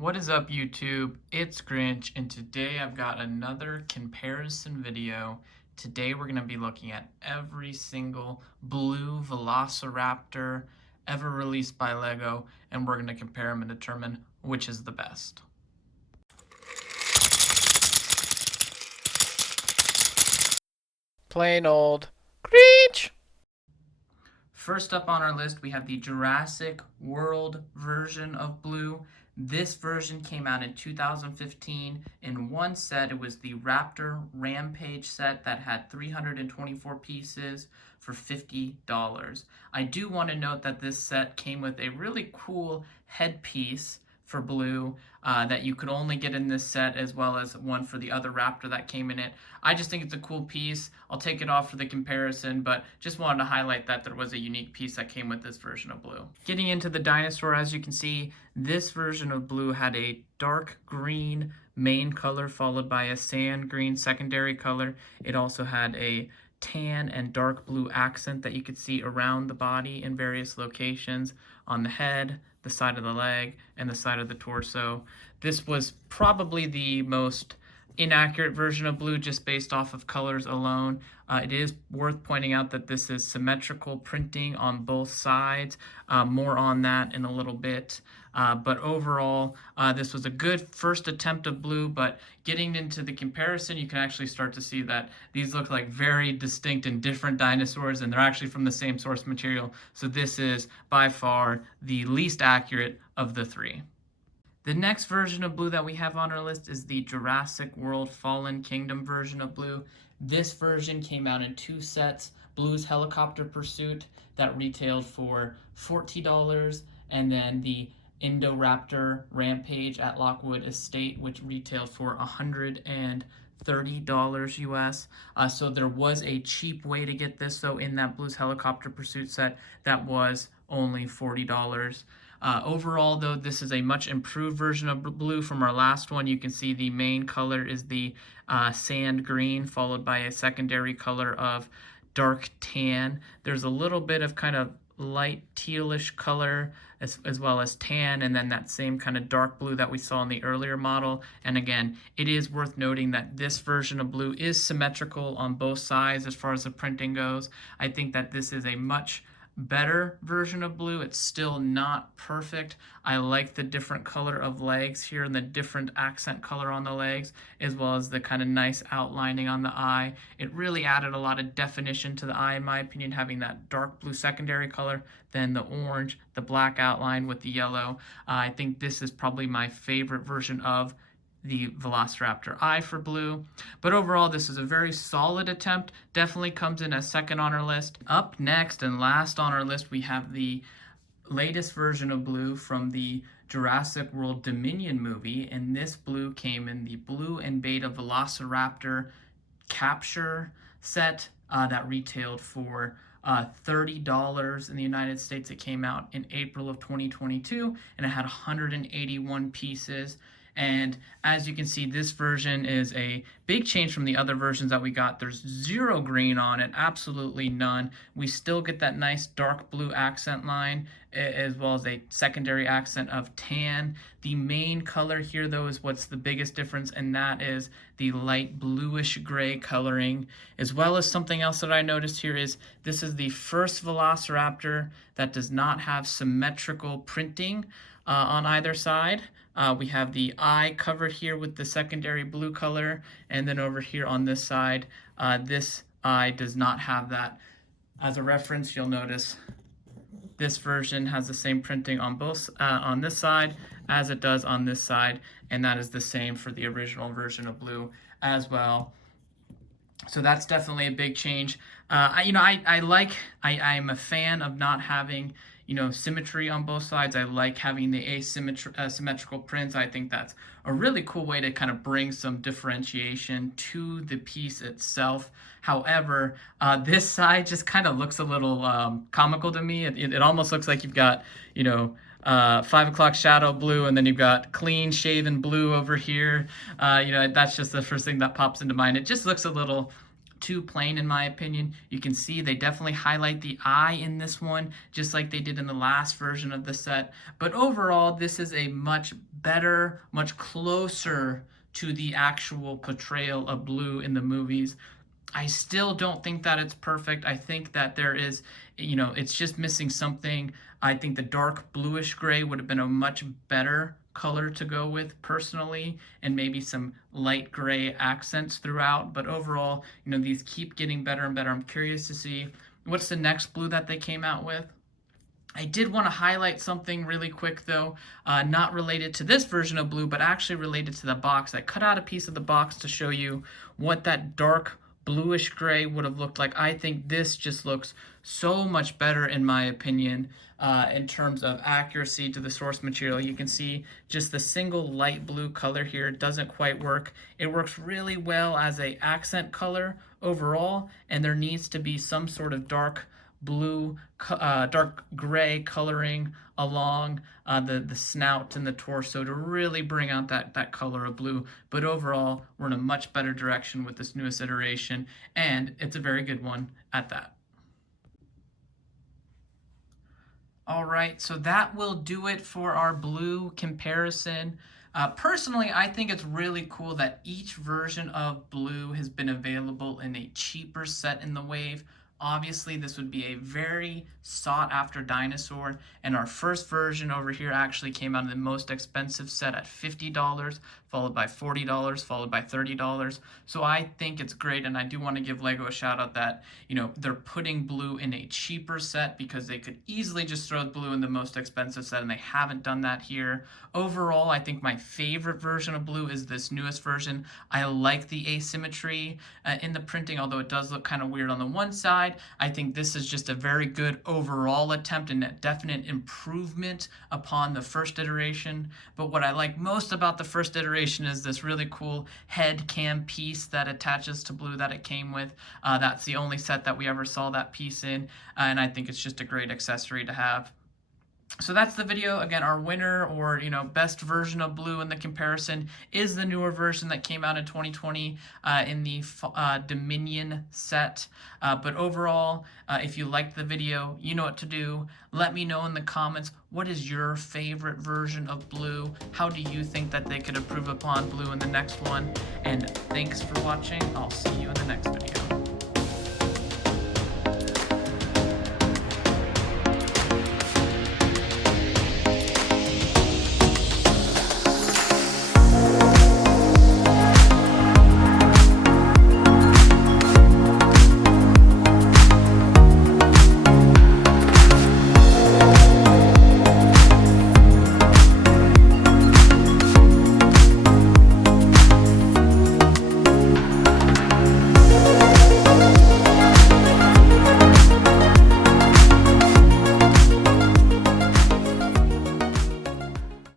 What is up, YouTube? It's Grinch, and today I've got another comparison video. Today we're going to be looking at every single blue Velociraptor ever released by LEGO, and we're going to compare them and determine which is the best. Plain old Grinch! First up on our list, we have the Jurassic World version of blue. This version came out in 2015 in one set. It was the Raptor Rampage set that had 324 pieces for $50. I do want to note that this set came with a really cool headpiece for blue that you could only get in this set, as well as one for the other Raptor that came in it. I just think it's a cool piece. I'll take it off for the comparison, but just wanted to highlight that there was a unique piece that came with this version of blue. Getting into the dinosaur, as you can see, this version of blue had a dark green main color followed by a sand green secondary color. It also had a tan and dark blue accent that you could see around the body in various locations on the head, the side of the leg, and the side of the torso. This was probably the most inaccurate version of blue just based off of colors alone. It is worth pointing out that this is symmetrical printing on both sides. More on that in a little bit. But overall, this was a good first attempt of blue, but getting into the comparison, you can actually start to see that these look like very distinct and different dinosaurs, and they're actually from the same source material. So this is by far the least accurate of the three. The next version of blue that we have on our list is the Jurassic World Fallen Kingdom version of blue. This version came out in two sets. Blue's Helicopter Pursuit that retailed for $40, and then the Indoraptor Rampage at Lockwood Estate, which retailed for $130 US. So there was a cheap way to get this, though, in that Blue's Helicopter Pursuit set that was only $40. Overall, though, this is a much improved version of blue from our last one. You can see the main color is the sand green, followed by a secondary color of dark tan. There's a little bit of kind of light tealish color as well as tan, and then that same kind of dark blue that we saw in the earlier model. And again, it is worth noting that this version of blue is symmetrical on both sides as far as the printing goes. I think that this is a much better version of blue. It's still not perfect. I like the different color of legs here and the different accent color on the legs, as well as the kind of nice outlining on the eye. It really added a lot of definition to the eye, in my opinion, having that dark blue secondary color, then the orange, the black outline with the yellow. I think this is probably my favorite version of the Velociraptor eye for blue. But overall, this is a very solid attempt. Definitely comes in as second on our list. Up next and last on our list, we have the latest version of blue from the Jurassic World Dominion movie, and this blue came in the blue and beta Velociraptor capture set that retailed for $30 in the United States. It came out in April of 2022, and it had 181 pieces. And as you can see, this version is a big change from the other versions that we got. There's zero green on it, absolutely none. We still get that nice dark blue accent line, as well as a secondary accent of tan. The main color here, though, is what's the biggest difference, and that is the light bluish gray coloring, as well as something else that I noticed here is this is the first Velociraptor that does not have symmetrical printing on either side. We have the eye covered here with the secondary blue color, and then over here on this side, this eye does not have that. As a reference, you'll notice this version has the same printing on both on this side as it does on this side, and that is the same for the original version of blue as well. So that's definitely a big change. I'm a fan of not having, symmetry on both sides. I like having the asymmetrical prints. I think that's a really cool way to kind of bring some differentiation to the piece itself. However, this side just kind of looks a little comical to me. It almost looks like you've got, 5 o'clock shadow blue, and then you've got clean shaven blue over here. That's just the first thing that pops into mind. It just looks a little too plain in my opinion. You can see they definitely highlight the eye in this one, just like they did in the last version of the set. But overall, this is a much better, much closer to the actual portrayal of blue in the movies. I still don't think that it's perfect. I think that there is, it's just missing something. I think the dark bluish gray would have been a much better color to go with personally, and maybe some light gray accents throughout. But overall, these keep getting better and better. I'm curious to see what's the next blue that they came out with. I did want to highlight something really quick though, not related to this version of blue, but actually related to the box. I cut out a piece of the box to show you what that dark bluish gray would have looked like. I think this just looks so much better in my opinion in terms of accuracy to the source material. You can see just the single light blue color here. It doesn't quite work. It works really well as a accent color overall, and there needs to be some sort of dark blue, dark gray coloring along the snout and the torso to really bring out that color of blue. But overall, we're in a much better direction with this newest iteration, and it's a very good one at that. All right, so that will do it for our blue comparison. Personally, I think it's really cool that each version of blue has been available in a cheaper set in the wave. Obviously, this would be a very sought-after dinosaur, and our first version over here actually came out in the most expensive set at $50, followed by $40, followed by $30. So I think it's great, and I do want to give LEGO a shout-out that, they're putting blue in a cheaper set because they could easily just throw blue in the most expensive set, and they haven't done that here. Overall, I think my favorite version of blue is this newest version. I like the asymmetry in the printing, although it does look kind of weird on the one side. I think this is just a very good overall attempt and a definite improvement upon the first iteration. But what I like most about the first iteration is this really cool head cam piece that attaches to blue that it came with. That's the only set that we ever saw that piece in, and I think it's just a great accessory to have. So that's the video. Again, our winner, or best version of blue in the comparison, is the newer version that came out in 2020 in the Dominion set. But overall, if you liked the video, you know what to do. Let me know in the comments, what is your favorite version of blue? How do you think that they could improve upon blue in the next one? And thanks for watching. I'll see you in the next video.